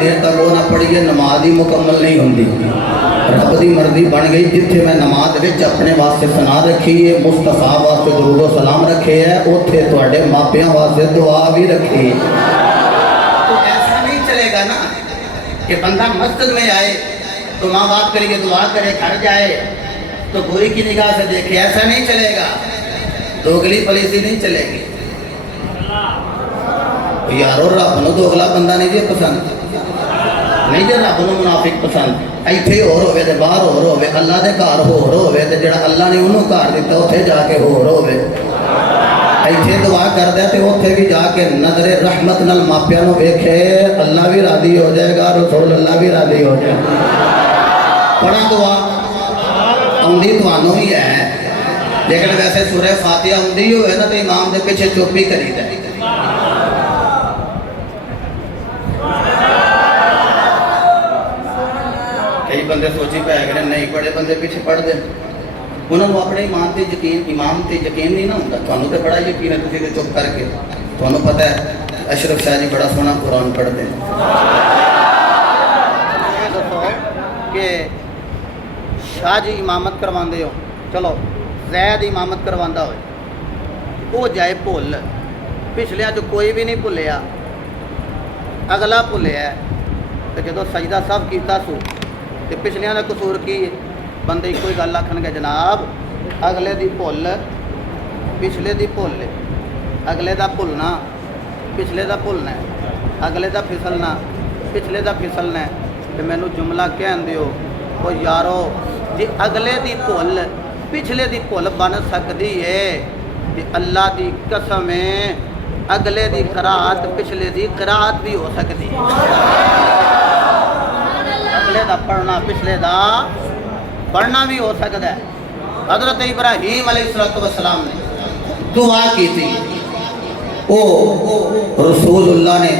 دیر تک وہ نہ پڑھیے نماز ہی مکمل نہیں ہوندی. رب دی مرضی بن گئی جتھے میں نماز وچ اپنے واسطے ثنا رکھی ہے, مصطفیٰ واسطے درود و سلام رکھے ہے, اوتھے تواڈے ماپیاں واسطے دعا بھی رکھی ہے. تو ایسا نہیں چلے گا نا کہ بندہ مسجد میں آئے تو ماں باپ کے لیے دعا کرے, گھر جائے تو بری کی نگاہ سے دیکھے. ایسا نہیں چلے گا, دوگلی پلیسی نہیں چلے گی. یارو رب نو دوگلا بندہ نہیں جی پسند, نہیں جی رب نو منافق پسند. ایتھے ہور ہوے تے باہر ہور ہوے, اللہ دے گھر ہور ہوے تے جڑا اللہ نے انہوں گھر دیتا اوتھے جا کے ہور ہوے. ایتھے دعا کردا تے اوتھے بھی جا کے نظر رحمت نال ماپیاں نو ویکھے, اللہ بھی راضی ہو جائے گا, رسول اللہ بھی راضی ہو جائے گا. پڑھا دعا آندی تانوں ہی ہے, لیکن ویسے سورہ فاتحہ آندی ہوئے نا تو امام دے پیچھے چپ ہی کری دے. کئی بندے سوچی پہ گئے نہیں بڑے بندے پیچھے پڑھ دیں, انہوں نے اپنے ایمان تے یقین, امام تے یقین نہیں نہ ہوتا. تھانوں تے بڑا یقین ہے, تسی تے چپ کر کے تھانوں پتہ ہے اشرف شاہ جی بڑا سونا قرآن پڑھتے ہیں. یہ دسو کہ شاہ جی امامت کرواندے ہو, چلو زید امامت کرواندا ہوئے, وہ جائے بھول, پچھلیاں جو کوئی بھی نہیں بھولیا, اگلا بھولیا تو جدو سجدہ سب کیتا سو تو پچھلیاں دا قصور کی بندے کوئی گل آکھن گے جناب اگلے دی بھول پچھلے دی بھول, اگلے دا بھولنا پچھلے دا بھولنا, اگلے دا پھسلنا پچھلے دا پھسلنا. تو مینوں جملہ کہن دیو وہ یارو جی اگلے دی بھول پچھلے دی بھول بن سکتی ہے کہ اللہ دی قسم ہے اگلے دی قرات پچھلے دی قرات بھی ہو سکتی ہے. اگلے دا پڑھنا پچھلے دا پڑھنا بھی ہو سکتا ہے. حضرت ابراہیم علیہ السلام نے دعا کی تھی, او رسول اللہ نے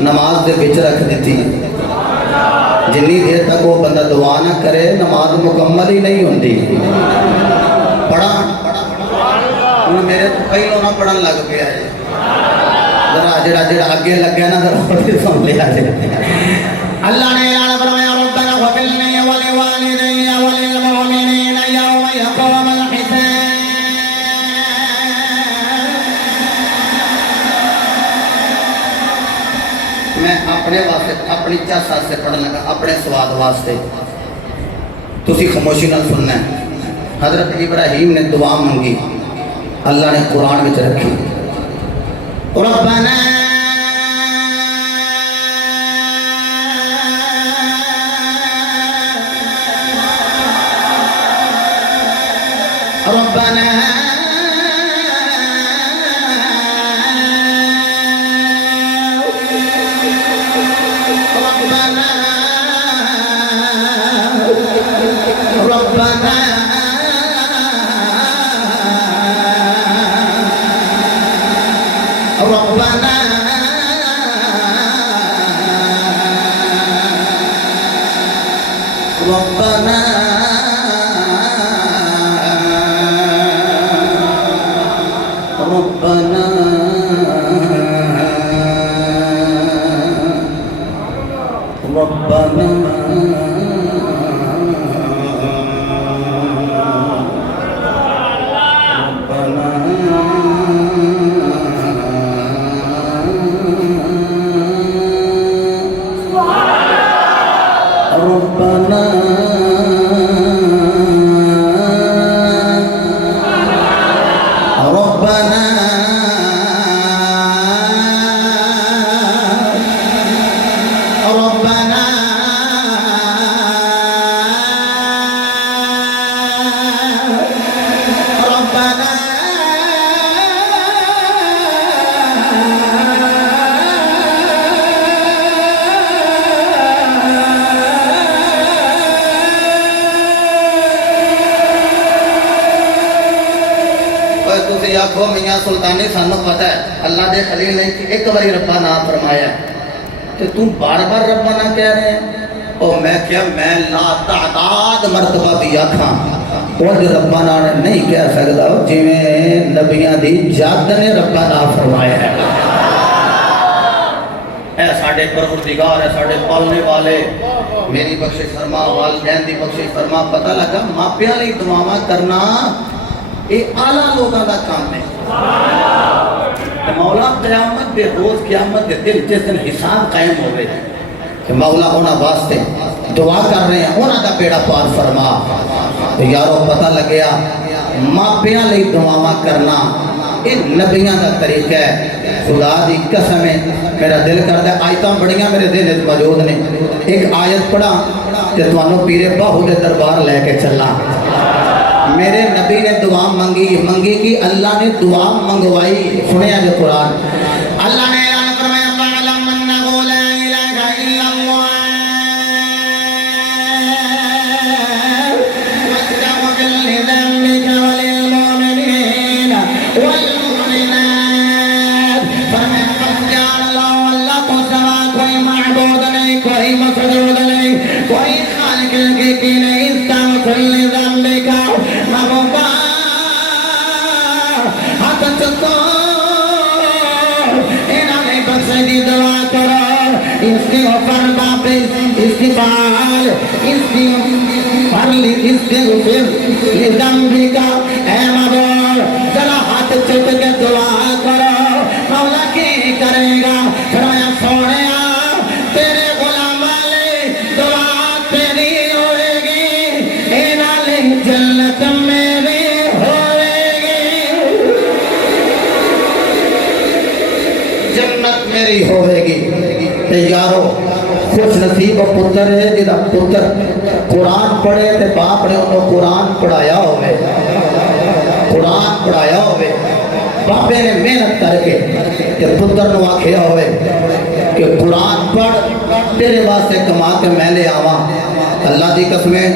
نماز دے وچ رکھ دیتی. جنی دیر تک وہ بندہ دعا نہ کرے نماز مکمل ہی نہیں ہوتی. پڑھا انہوں میرے تو پہلوں نہ پڑھن لگ پیا ہے, ذرا جڑا جڑا اگے لگیا نا ذرا سن لیا جی. اللہ نے اعلان فرمایا ربنا اغفر لي ولوالدي وللمؤمنين يوم يقوم الحساب. میں اپنے واسطے اپنی چس واسطے پڑھن لگا, اپنے سواد واسطے, تسی خاموشی نال سننا ہے. حضرت ابراہیم نے دعا منگی, اللہ نے قرآن وچ رکھی, ربنا ربنا آخو میاں سلطانی سانو پتہ ہے اللہ دے خلیل نے ایک باری ربا نام فرمایا تو تم بار بار ربا نہ کہہ رہے ہیں. اور میں کیا میں لا تعداد مرتبہ بھی آکھاں اور جو ربا نام نہیں کہہ سکتا جی میں نبیاں دی جاد نے ربا نام فرمایا ہے. اے ساڈے پروردگار ہے ساڈے پالنے والے میری بخشش فرما والدین دی بخشش فرما پتہ لگا ماپیاں لئی دعاواں کرنا یہ اعلیٰ لوگوں کا کام ہے مولا قیامت دے روز قیامت دے دن جس دن حساب قائم ہوئے کہ مولا ہونا واسطے دعا کر رہے ہیں ہونا دا بیڑا پار فرما تو یارو پتہ لگیا ماپیاں لئی دعاواں کرنا یہ نبیاں دا طریقہ ہے خدا دی قسم ہے میرا دل کرتا ہے آیتاں بڑیاں میرے دل موجود نے ایک آیت پڑھا کہ تمہانوں پیرے باہو دے دربار لے کے چلا میرے نبی نے دعا منگی کی اللہ نے دعا منگوائی سنیا جو قرآن اللہ نے اعلان فرمایا فَعْلَمْ أَنَّهُ لَا إِلَٰهَ إِلَّا اللَّهُ وَاسْتَغْفِرْ لِذَنبِكَ وَلِلْمُؤْمِنِينَ وَالْمُؤْمِنَاتِ فرمایا جان لو اللہ کو سوا کوئی معبود نہیں کوئی مسجود نہیں کوئی خالق کی نہیں استغفر لذنبک محبوبہ ہاتھ چکو انہوں نے بخشے دی دعا کرو استغفار باپ استغفار لذنبک اے محبوب ذرا ہاتھ چک کے دعا کرو مولا کی کرے گا فرمایا سونیا تیرے غلام والے دعا تیری ہوئے گی انہوں جنت میری ہوئے گی جنت میری ہوئے گی تے یارو خوش نصیب پتر ہے جدا پتر قرآن پڑھے تے باپ نے انہوں قرآن پڑھایا ہوئے باپے نے محنت کر کے تے پتر نو آکھیا ہوئے کہ قرآن پڑھ تیرے واسطے کما کے میں لے آواں اللہ دی قسمیں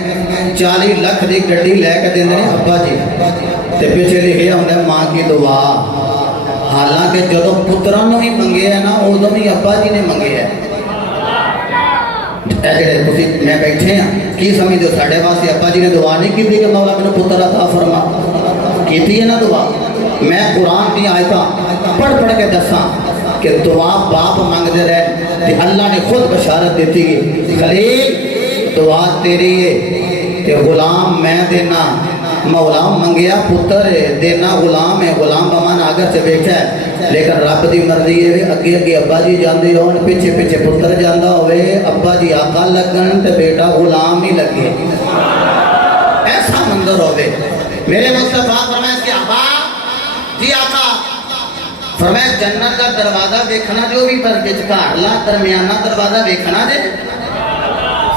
40 لاکھ دی گڈی لے کے دیندے نے ابا جی تے پیچھے لکھیا ہوندا ماں کی دعا حالانکہ جدوں پتراں نو ہی منگے ہے نا اودوں ہی ابا جی نے منگے ہے میں بیٹھے ہیں کی سمجھتے ہو ساڑھے واسطے ابا جی نے دعا نہیں کی کہ مولا میں نے پتر عطا فرما کیتی ہے نا دعا میں قرآن کی آیتاں پڑھ کے دساں کہ دعا باپ مانگ دے رہے کہ اللہ نے خود بشارت دیتی ہے خلیل دعا تیری ہے کہ غلام میں دینا مولا منگیا پتر دینا غلام ہے غلام بمان آگر سے بیٹھا ہے لیکن رب دی مرضی ہے اگے اگے ابا جی جاندے ہون پیچھے پیچھے پتر جاندا ہوئے ابا جی آقا لگن تے بیٹا غلام ہی لگے ایسا منظر ہوئے میرے مصطفیٰ فرمائے اس کے ابا جی آقا فرمائے جنت کا دروازہ دیکھنا جو بھی بچکارلا درمیانہ دروازہ دیکھنا دے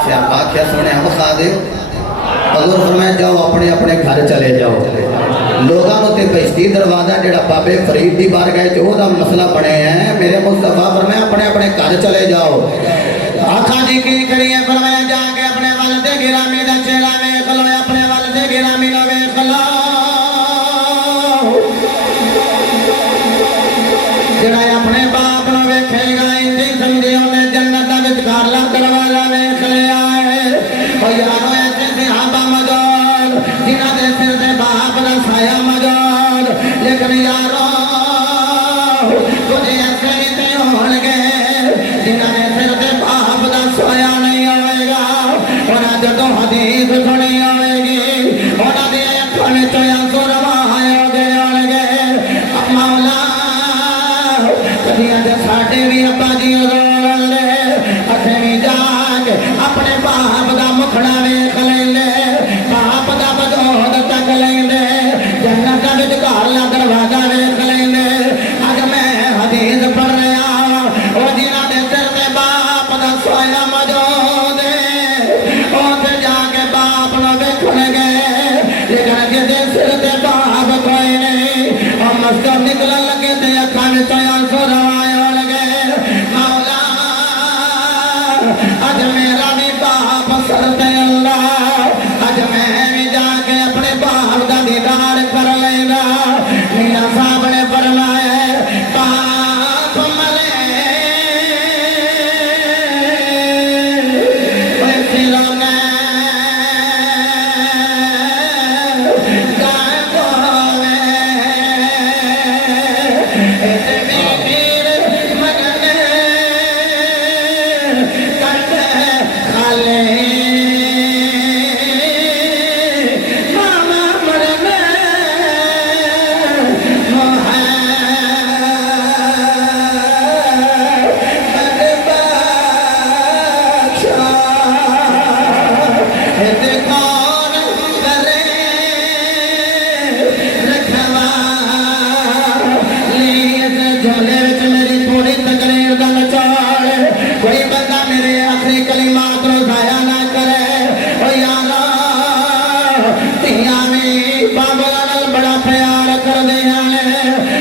سیابا کیا سنے ہم خواہ دے حضور فرمائے جاؤ اپنے اپنے گھر چلے جاؤ لوگاں تے بہشتی دروازہ جڑا بابے فرید دی بارگاہ جو دا مسئلہ بنے ہیں میرے مصطفیٰ فرمائے اپنے اپنے گھر چلے جاؤ آقا جی کی کریے فرمائے جا کے اپنے والد گرامی دا چہرہ میں کھلو اپنے والد گرامی دا میں کھلو جڑا اپنے باپ نو ویکھے گا اندی سمجھے انہیں جنت دا وچکارلا دروازہ ویکھ لیا ہے او یارو ایسے صحابہ موجود جنہاں دے سر تے باپ دا سایہ موجود لیکن یارو کچھ ایسے بھی تے ہون گے جنہاں دے سر تے باپ دا سایہ نہیں ہوئے گا انہاں جدوں حدیث سنی ہوئے گی انہاں دی اکھاں وچوں آنسو رواں ہو گئے ہون گے مولا کدیاں دے ساڈے بھی ابا جی حضور لے اسیں بھی جا کے اپنے باپ دا مکھڑا ویکھ لیندے باپ دا وجود تک لیندے جنت دا وچکارلا دروازہ ویکھ لیندے اج میں حدیث پڑھ رہا او جنہاں دے سر تے باپ دا سایہ موجود ہے اوتھے جا کے باپ نو ویکھن گے لیکن جدے سر تے باپ کوئی نہیں او مسجد نکلن لگے تے اکھاں وچوں آنسو رواں ہون گے مولا اج میرا بھی باپ سر تے اللہ اج میں بھی جا کے اپنے باپ دا دیدار کر لینا میرا صاحب نے فرمایا باپ مرے تعلیمات نو ضائع نہ کرے او یارا تیاں بھی بابا نال بڑا پیار کر دیا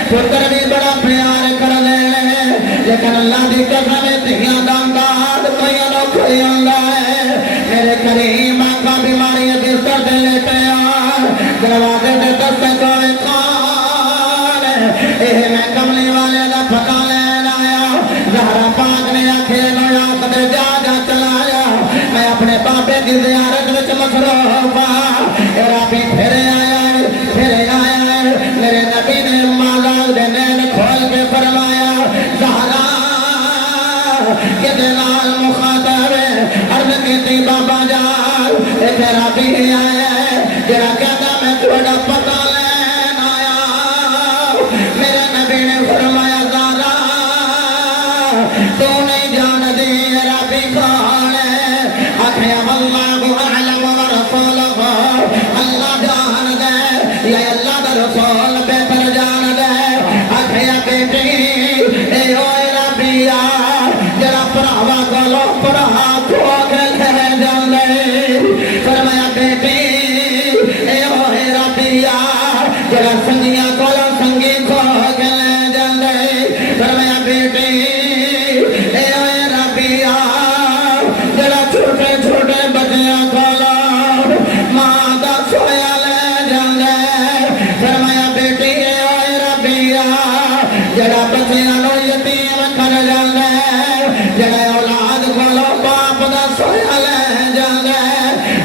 پتر بھی بڑا پیار کر دے لیکن اللہ دی قسم تیاں دانداد کوئی نو کوئی اللہ ہے میرے کریم آقا بیماری بستر دے لیتے دروازے دے دستک ہوئے کون اے میں کملی والے دا پتہ لین آیا زہرا پاک نے آکھے نو یاد دے جا جا چلایا میں اپنے بابے کی زیارت وچ مصروف اے ربی پھر آیا میرے نبی نے مازال دے نین کھول کے فرمایا زہرا کہ دلال مخاطب عرض کیتی بابا جان اے تیرا بھی آیا ہے جڑا کہتا میں تھوڑا پتہ لین آیا میرے نبی نے فرمایا زہرا تو نہیں جان دی ربی کون ہے آخیا واللہ اعلم ورسولہ اللہ جان دے یا اللہ دا رسول بہتر جان دے آخیا بیٹی اے ہوئے ربیا جڑا پراوا کولو پرا کھو کے لے جاندے فرمایا بیٹی اے ہوئے ربیا جڑا سنگیاں کولو سنگی کھو کے لے جاندے فرمایا بیٹی اے ہوئے ربیا جڑا چھوٹے چھوٹے بچیاں کولو ماں دا سویا لے جاندے فرمایا بیٹی اے ہوئے ربیا جڑا بچیاں نو یتیم کر جاندے جڑا اولاد کولو باپ دا سویا لے جاندے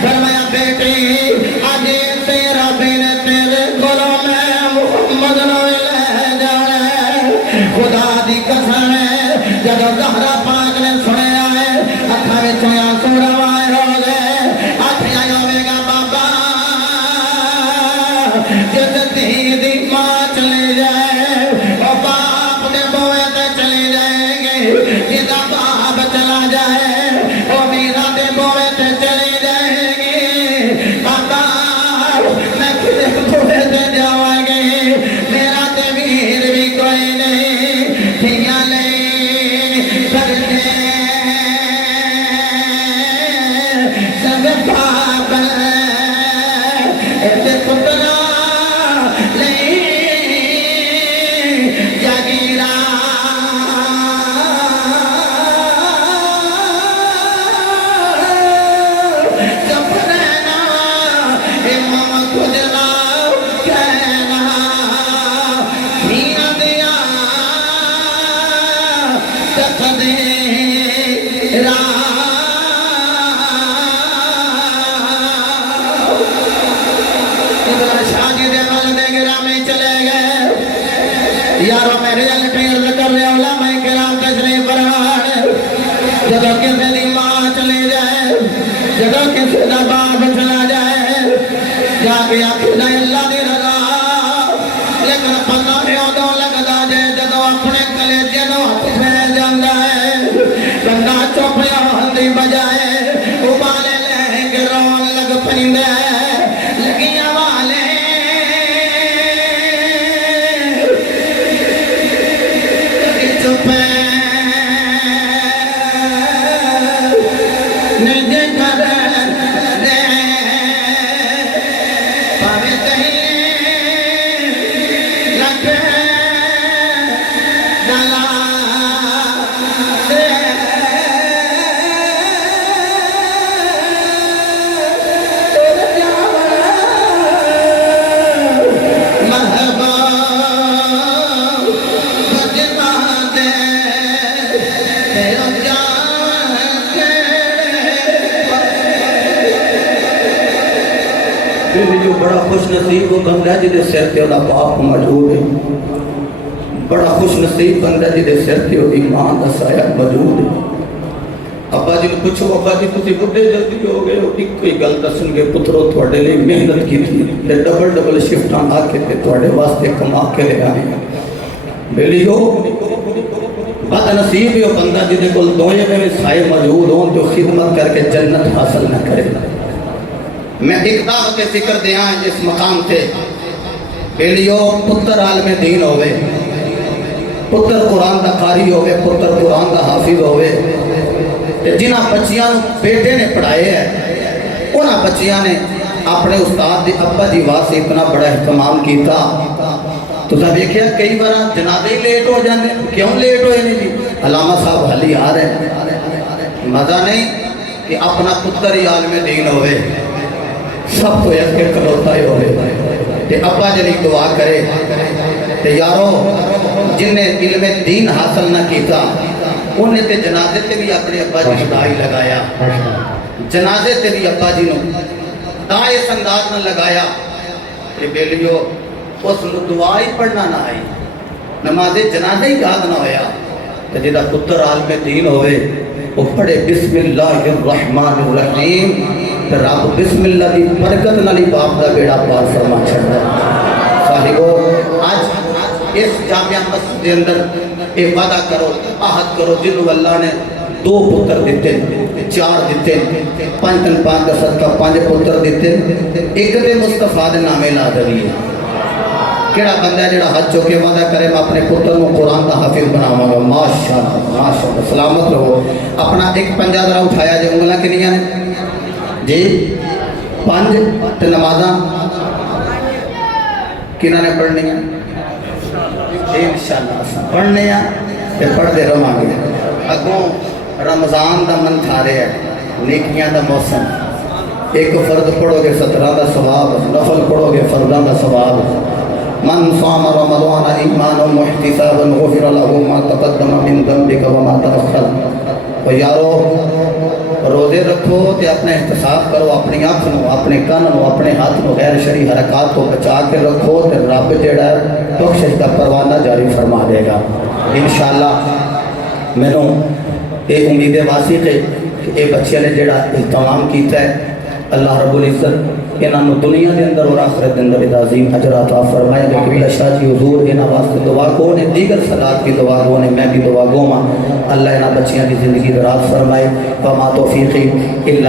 فرمایا بیٹی اج تیرا بین تیرے کولو میں محمد نو لے جانا خدا دی قسم ہے جدو زہرا پاک نے سنیا ہے اکھاں وچ آنسو روائے ہو گئے آکھیا ہوے گا بابا جد دی ماں چلی جائے او باپ دے بوئے تے چلی جائے گی جدا باپ چلا جائے او میرا دے بوئے تے چلی جائے گی بابا میں کدے بوئے تے جاواں گی میرا تے ویر بھی کوئی نہیں دھیاں لے کر دے سب باپ اے پترا لے جاگیرا چپ رہنا اے ماما کھجنا کہنا میاں دیا تک دے شاہی دے والدے گرامی چلے گئے یارو میرے الٹیل کر رہے علماء کرام تشریف فرمان جدو کسی دی ماں چلی جائے جدو کسی دا باپ چلا جائے جا کے آخر اللہ دی رضا لیکن پتہ نہیں ادو لگتا جے جدو اپنے کلیجے نو ہاتھ پھیر جاندا ہے بندہ چپ ہوਣ دی بجائے ابالے لے کے رون لگ پیندا ہے لگیاں والے چپ نہیں کر دے پاوے کہیں لکھ ڈالا جو بڑا خوش نصیب وہ بندہ جدے سر تے اودا باپ موجود ہے بڑا خوش نصیب بندہ جدے سر تے اودی ماں دا سایہ موجود ہے ابا جی پوچھو ابا جی تسی بڈھے جلدی ہو گئے ہو ایک کوئی گل دسن گے پترو تواڈے لئی محنت کیتی تے ڈبل شفٹاں آ کے تے تواڈے واسطے کما کے لے آئے بیلیو بد نصیب ہو بندہ جدے کول دوئے میں سائے موجود ہوں تو خدمت کر کے جنت حاصل نہ کرے میں ایک دعوت کے ذکر دیا اس مقام تھے بیلیو پتر عالم دین ہوئے پتر قرآن دا قاری ہوئے پتر قرآن دا حافظ ہوئے جنہ بچیاں بیٹے نے پڑھائے ہیں انہاں بچیاں نے اپنے استاد دی ابا دی واسطے اتنا بڑا اہتمام کیتا. تو تب دیکھیا کئی بار جنازے ہی لیٹ ہو جاندے. کیوں لیٹ ہوئے نہیں جی؟ علامہ صاحب حالی آ رہے ہیں. مزہ نہیں کہ اپنا پتر ہی عالم دین ہوئے, سب کو یقین کروتا ہی ہوئے تے ابا جلی دعا کرے. تے یارو جن نے علم دین حاصل نہ کیتا انہیں تے جنازے تے بھی اپنے ابا جی دائی لگایا, جنازے تے بھی ابا جی نو دائے سنداز نہ لگایا. تے بیلیو اس نو دعا ہی پڑھنا نہ آئی, نماز جنازے ہی یاد نہ ہویا. تے جدا پتر عالم دین ہوئے وہ پڑھے بسم اللہ الرحمن الرحیم, تے رب بسم اللہ دی برکت نالی باپ دا بیڑا پار فرما چھڑا. صاحبو آج اس جامعہ مسجد دے اندر ایک وعدہ کرو, عہد کرو, جنہوں اللہ نے 2 پتر دیتے, 4 دیتے, 5 تن 5 کا صدقہ 5 پتر دیتے, ایک دے مصطفیٰ دے نامے لا دری ہے. کیڑا بندہ ہے جڑا ہاتھ چوکے وعدہ کرے میں اپنے پتر کو قرآن کا حافظ بناواں گا؟ ماشاءاللہ ماشاءاللہ, سلامت رہو. اپنا ایک پنجہ ذرا اٹھایا جی, انگلاں کنیاں نے جی؟ 5 تے نمازاں کنہاں نے پڑھنی ہیں؟ انشاءاللہ پڑھنے ہیں تے پڑھتے رہاں گے. اگوں رمضان دا من تھا رہے ہے, نیکیاں دا موسم. ایک فرد پڑھو گے 17 دا ثواب, نفل پڑھو گے فرداں دا ثواب. من صام رمضان ایمانا واحتسابا غفر له ما تقدم من ذنبك وما تأخر. تو یارو روزے رکھو تے اپنے احتساب کرو, اپنی آنکھ نو, اپنے کان نو, اپنے ہاتھ نو غیر شرعی حرکات کو بچا کے رکھو تے رب جڑا بخشش دا پروانہ جاری فرما دے گا انشاءاللہ. میں نو اے امید واثق ہے کہ اے بچے نے جڑا اہتمام کیتا ہے اللہ رب العزت انہاں دنیا دے اندر اور آخرت دے اندر عظیم اجر عطا فرمائے. قبیلہ شاہ جی حضور انہاں واسطے دعا کو نے, دیگر صلات کی دعا کو نے, میں بھی دعا گو ماں اللہ انہاں بچیاں کی زندگی دراز فرمائے. وما توفیقی الا